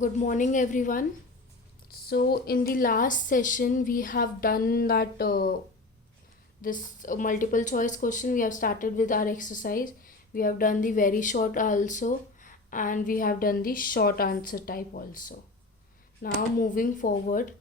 Good morning, everyone. So, in the last session, we have done that this multiple choice question. We have started with our exercise. We have done the very short also, and we have done the short answer type also. Now, moving forward,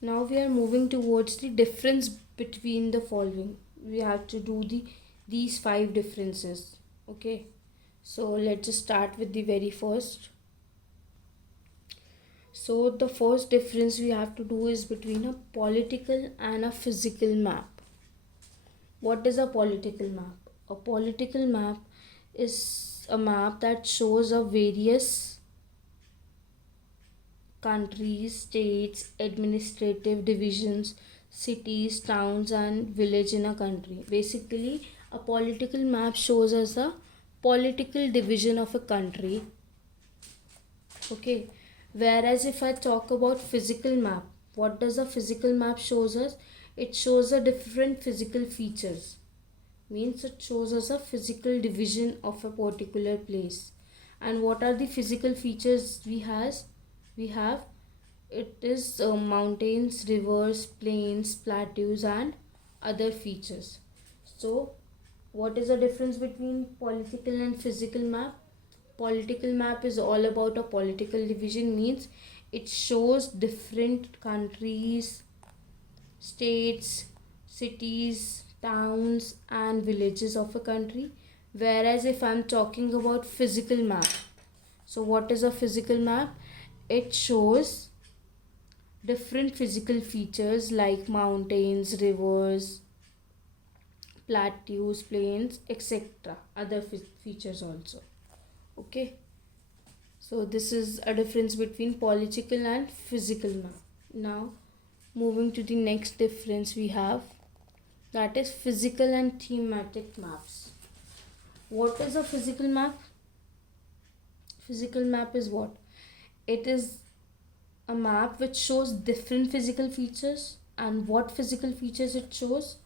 now we are moving towards the difference between the following. We have to do these five differences. Okay. So let's just start with the very first. So the first difference we have to do is between a political and a physical map. What is a political map? A political map is a map that shows a various countries, states, administrative divisions, cities, towns and village in a country. Basically, a political map shows us a political division of a country. Okay, whereas if I talk about physical map, what does a physical map shows us? It shows a different physical features. Means it shows us a physical division of a particular place. And what are the physical features we have? It is mountains, rivers, plains, plateaus and other features. So what is the difference between political and physical map? Political map is all about a political division, means it shows different countries, states, cities, towns and villages of a country. Whereas if I'm talking about physical map, so what is a physical map? It shows different physical features like mountains, rivers, plateaus, plains, etc. Other features also. Okay. So this is a difference between political and physical map. Now moving to the next difference we have, that is physical and thematic maps. What is a physical map? Physical map is what? It is a map which shows different physical features, and what physical features it shows,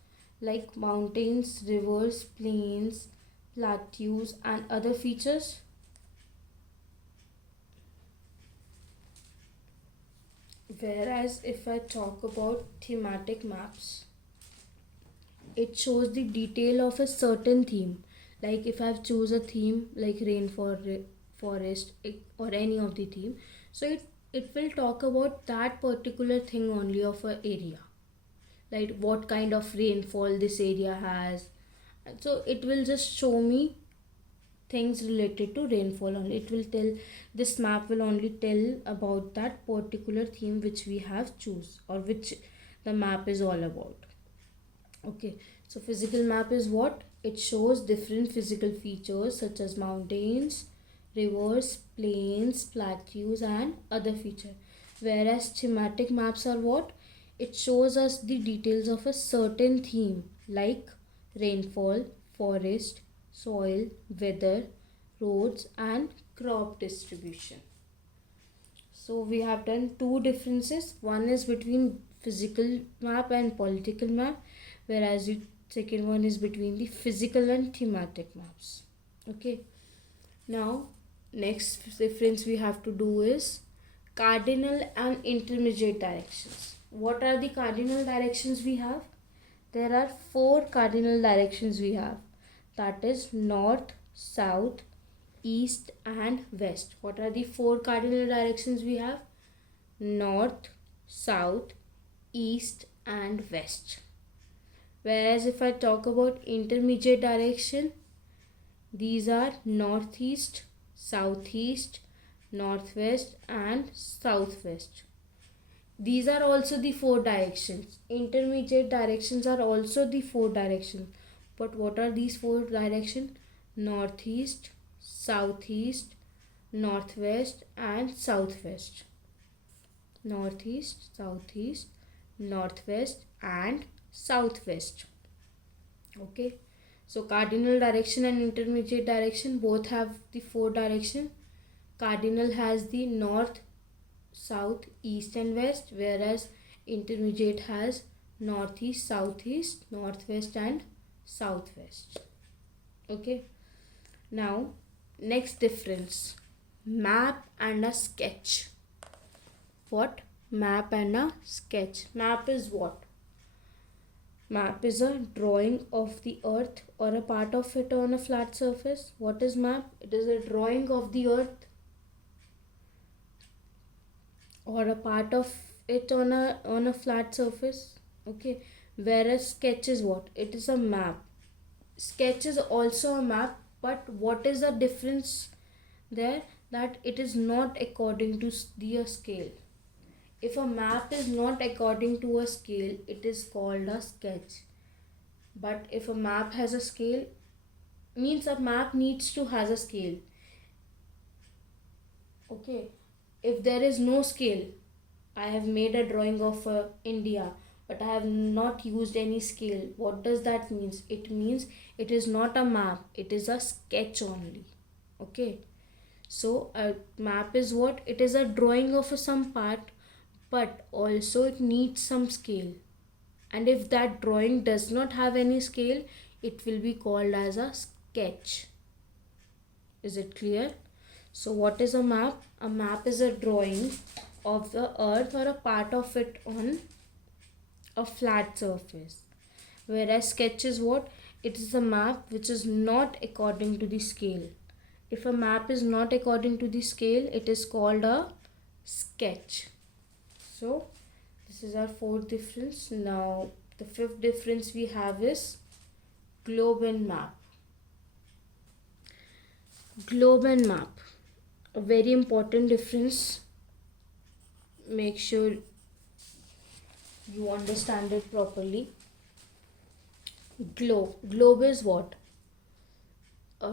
like mountains, rivers, plains, plateaus and other features. Whereas if I talk about thematic maps, it shows the detail of a certain theme. Like if I've choose a theme like forest or any of the theme, so it will talk about that particular thing only of a area, like what kind of rainfall this area has. So it will just show me things related to rainfall only. It will tell, this map will only tell about that particular theme which we have choose or which the map is all about. Okay, so physical map is what? It shows different physical features such as mountains, rivers, plains, plateaus and other features. Whereas thematic maps are what? It shows us the details of a certain theme like rainfall, forest, soil, weather, roads and crop distribution. So we have done two differences. One is between physical map and political map, whereas the second one is between the physical and thematic maps. Okay. Now next difference we have to do is cardinal and intermediate directions. What are the cardinal directions we have? There are four cardinal directions we have. That is north, south, east and west. What are the four cardinal directions we have? North, south, east and west. Whereas if I talk about intermediate direction, these are northeast, southeast, northwest and southwest. These are also the four directions. Intermediate directions are also the four directions. But what are these four directions? Northeast, southeast, northwest and southwest. Northeast, southeast, northwest and southwest. Okay. So cardinal direction and intermediate direction both have the four direction. Cardinal has the north, south, east and west, whereas intermediate has northeast, southeast, northwest and southwest. Okay. Now next difference, Map and a sketch. What? Map and a sketch. Map is what? Map is a drawing of the earth or a part of it on a flat surface. What is map? It is a drawing of the earth or a part of it on a flat surface. Okay. Whereas sketch is what? It is a map. Sketch is also a map, but what is the difference there? That it is not according to the scale. If a map is not according to a scale, it is called a sketch. But if a map has a scale, means a map needs to has a scale. Okay. If there is no scale, I have made a drawing of India, but I have not used any scale. What does that mean? It means it is not a map, it is a sketch only. Okay. So a map is what? It is a drawing of some part, but also it needs some scale. And if that drawing does not have any scale, it will be called as a sketch. Is it clear? So what is a map? A map is a drawing of the earth or a part of it on a flat surface. Whereas sketch is what? It is a map which is not according to the scale. If a map is not according to the scale, it is called a sketch. So this is our fourth difference. Now the fifth difference we have is globe and map. Globe and map, a very important difference. Make sure you understand it properly. Globe is what? A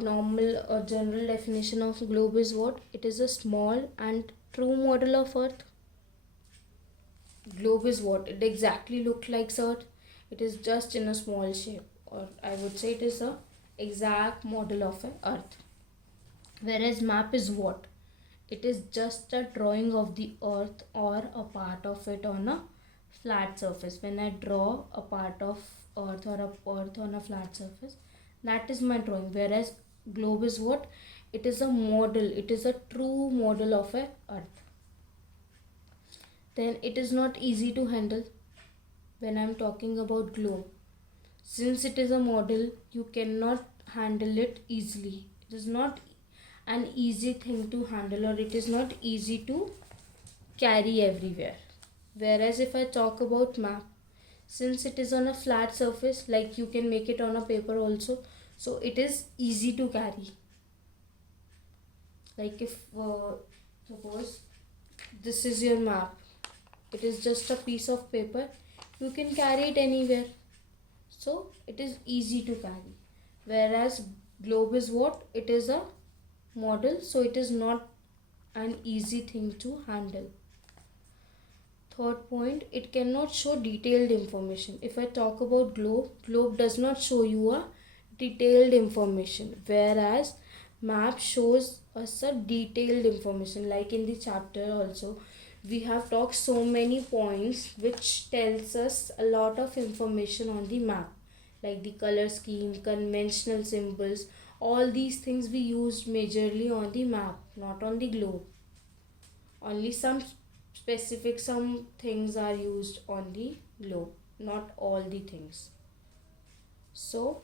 general definition of globe is what? It is a small and true model of earth. Globe is what? It exactly looks like earth. It is just in a small shape, or I would say it is a exact model of an earth. Whereas map is what? It is just a drawing of the earth or a part of it on a flat surface. When I draw a part of earth or a earth on a flat surface, that is my drawing. Whereas globe is what? It is a model. It is a true model of a earth. Then it is not easy to handle when I am talking about globe. Since it is a model, you cannot handle it easily. It is not an easy thing to handle, or it is not easy to carry everywhere. Whereas if I talk about map, since it is on a flat surface, like you can make it on a paper also, so it is easy to carry. Like if suppose this is your map, it is just a piece of paper, you can carry it anywhere, so it is easy to carry. Whereas globe is what? It is a model, so it is not an easy thing to handle. Third point, it cannot show detailed information. If I talk about globe does not show you a detailed information, whereas map shows us a detailed information. Like in the chapter also, we have talked so many points which tells us a lot of information on the map, like the color scheme, conventional symbols. All these things we used majorly on the map, not on the globe. Only some things are used on the globe, not all the things. So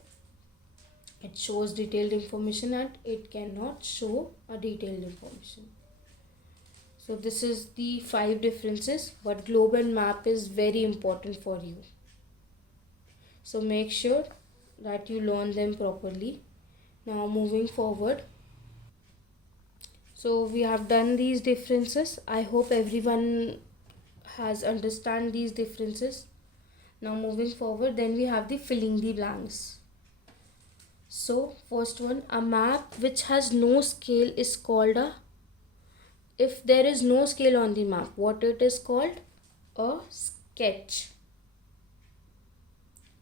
it shows detailed information and it cannot show a detailed information. So this is the 5 differences, but globe and map is very important for you. So make sure that you learn them properly. Now moving forward, so we have done these differences. I hope everyone has understand these differences. Now moving forward, then we have the filling the blanks. So first one, a map which has no scale is called a, if there is no scale on the map, what it is called? A sketch.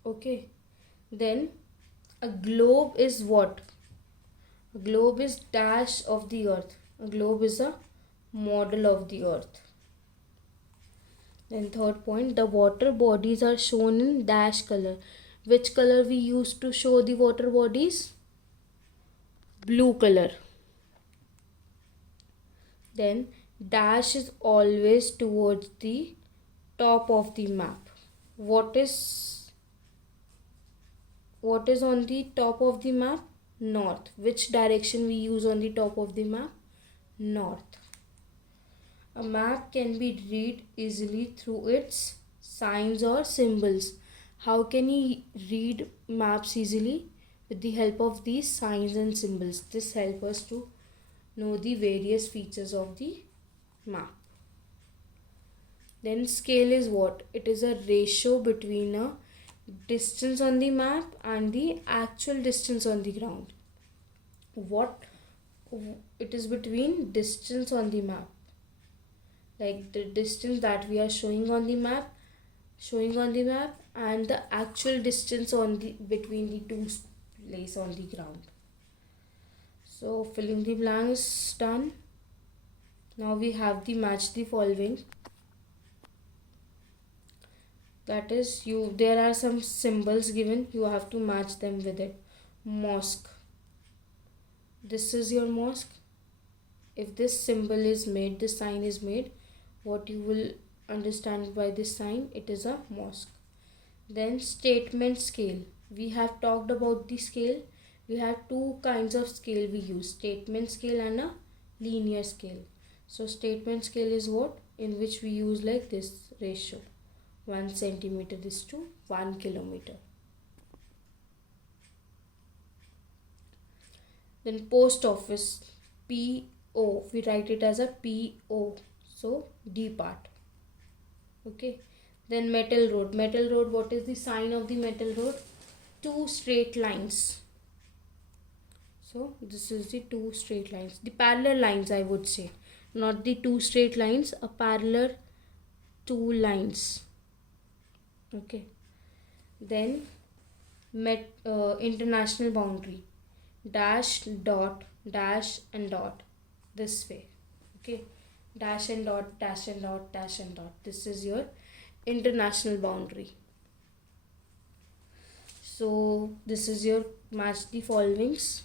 Okay. Then a globe is what? A globe is dash of the earth. A globe is a model of the earth. Then third point, the water bodies are shown in dash color. Which color we use to show the water bodies? Blue color. Then dash is always towards the top of the map. What is on the top of the map? North. Which direction we use on the top of the map? North. A map can be read easily through its signs or symbols. How can we read maps easily? With the help of these signs and symbols. This helps us to know the various features of the map. Then scale is what? It is a ratio between a distance on the map and the actual distance on the ground. What it is between distance on the map, like the distance that we are showing on the map and the actual distance on the between the two place on the ground. So filling the blanks done. Now we have the match the following. That is, there are some symbols given, you have to match them with it. Mosque. This is your mosque. If this symbol is made, this sign is made, what you will understand by this sign, it is a mosque. Then statement scale. We have talked about the scale. We have two kinds of scale we use, statement scale and a linear scale. So statement scale is what? In which we use like this ratio, 1 centimeter is to 1 kilometer. Then post office, PO, we write it as a PO, so D part. Okay. Then metal road. Metal road, what is the sign of the metal road? Two straight lines. So this is the two straight lines, the parallel lines I would say, not the two straight lines, a parallel two lines. Okay. Then international boundary, dash dot dash and dot, this way. Okay, dash and dot, dash and dot, dash and dot, this is your international boundary. So this is your match the followings.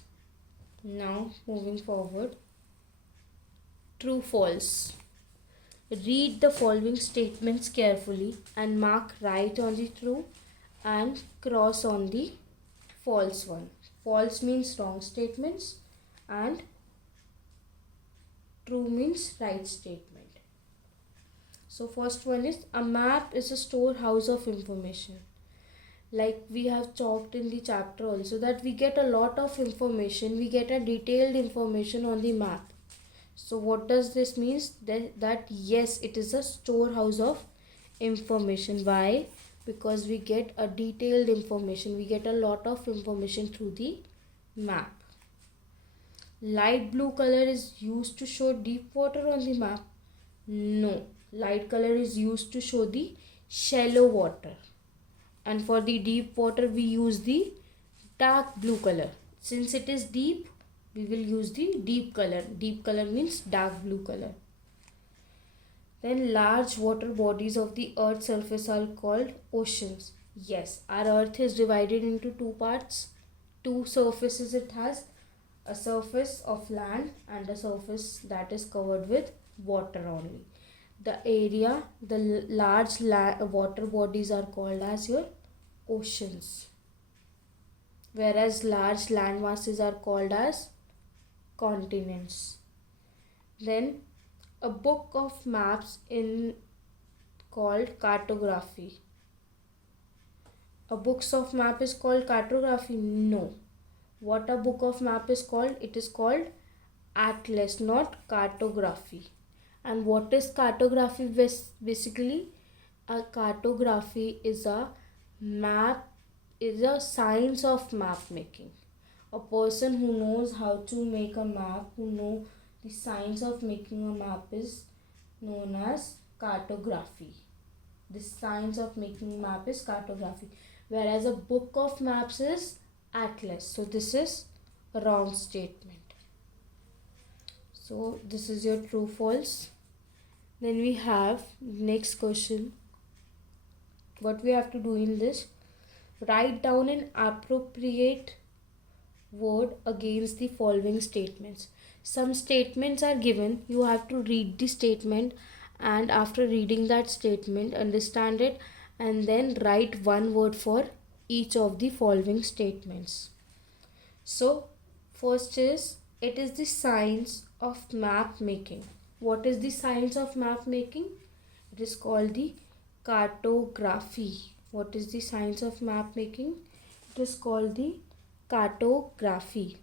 Now moving forward, true false. Read the following statements carefully and mark right on the true and cross on the false one. False means wrong statements and true means right statement. So first one is, a map is a storehouse of information. Like we have talked in the chapter also, that we get a lot of information, we get a detailed information on the map. So what does this mean? That yes, it is a storehouse of information. Why? Because we get a detailed information, we get a lot of information through the map. Light blue color is used to show deep water on the map. No, light color is used to show the shallow water, and for the deep water we use the dark blue color. Since it is deep, we will use the deep color. Deep color means dark blue color. Then large water bodies of the earth's surface are called oceans. Yes, our earth is divided into two parts, two surfaces it has, a surface of land and a surface that is covered with water only. The area, the large water bodies are called as your oceans, whereas large land masses are called as continents. Then a book of maps in called cartography. A books of map is called cartography? No. What a book of map is called? It is called atlas, not cartography. And what is cartography? Basically, a cartography is a map, is a science of map making. A person who knows how to make a map, who know the science of making a map, is known as cartography. The science of making map is cartography, whereas a book of maps is atlas. So this is a wrong statement. So this is your true false. Then we have next question. What we have to do in this, write down an appropriate word against the following statements. Some statements are given, you have to read the statement, and after reading that statement understand it, and then write one word for each of the following statements. So first is, it is the science of map making. What is the science of map making? It is called the cartography. What is the science of map making? It is called the cartography.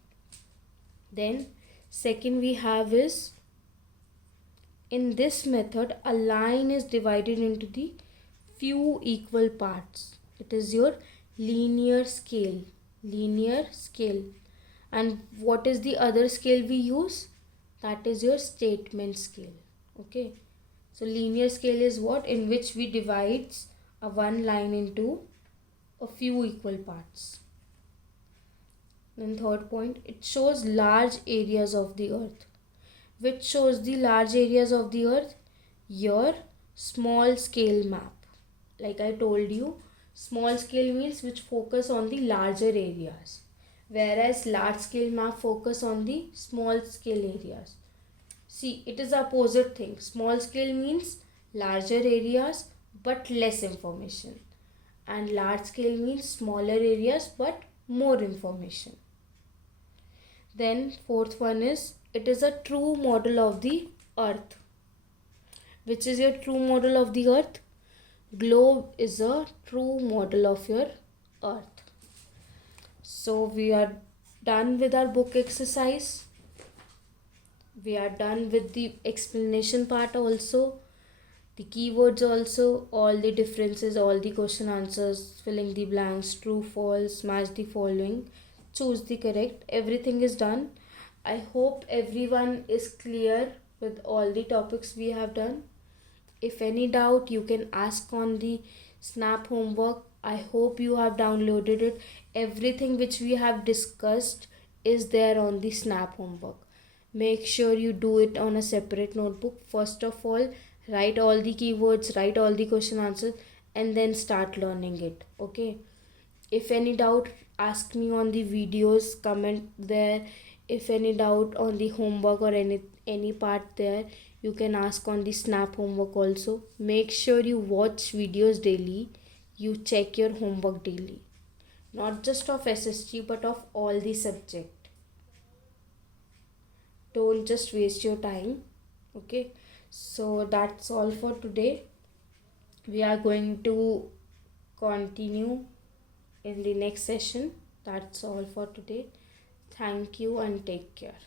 Then second we have is, in this method a line is divided into the few equal parts. It is your linear scale. Linear scale. And what is the other scale we use? That is your statement scale. Okay. So linear scale is what? In which we divides a one line into a few equal parts. Then third point, it shows large areas of the earth. Which shows the large areas of the earth? Your small scale map. Like I told you, small scale means which focus on the larger areas, whereas large scale map focus on the small scale areas. See, it is the opposite thing. Small scale means larger areas but less information, and large scale means smaller areas but more information. Then fourth one is, it is a true model of the earth. Which is your true model of the earth? Globe is a true model of your earth. So we are done with our book exercise. We are done with the explanation part also, the keywords also, all the differences, all the question answers, filling the blanks, true, false, match the following, choose the correct. Everything is done. I hope everyone is clear with all the topics we have done. If any doubt, you can ask on the Snap homework. I hope you have downloaded it. Everything which we have discussed is there on the Snap homework. Make sure you do it on a separate notebook. First of all, write all the keywords, write all the question answers, and then start learning it. Okay. If any doubt, ask me on the videos, comment there. If any doubt on the homework or any part there, you can ask on the Snap homework also. Make sure you watch videos daily. You check your homework daily. Not just of SST but of all the subject. Don't just waste your time. Okay. So that's all for today. We are going to continue in the next session. That's all for today. Thank you and take care.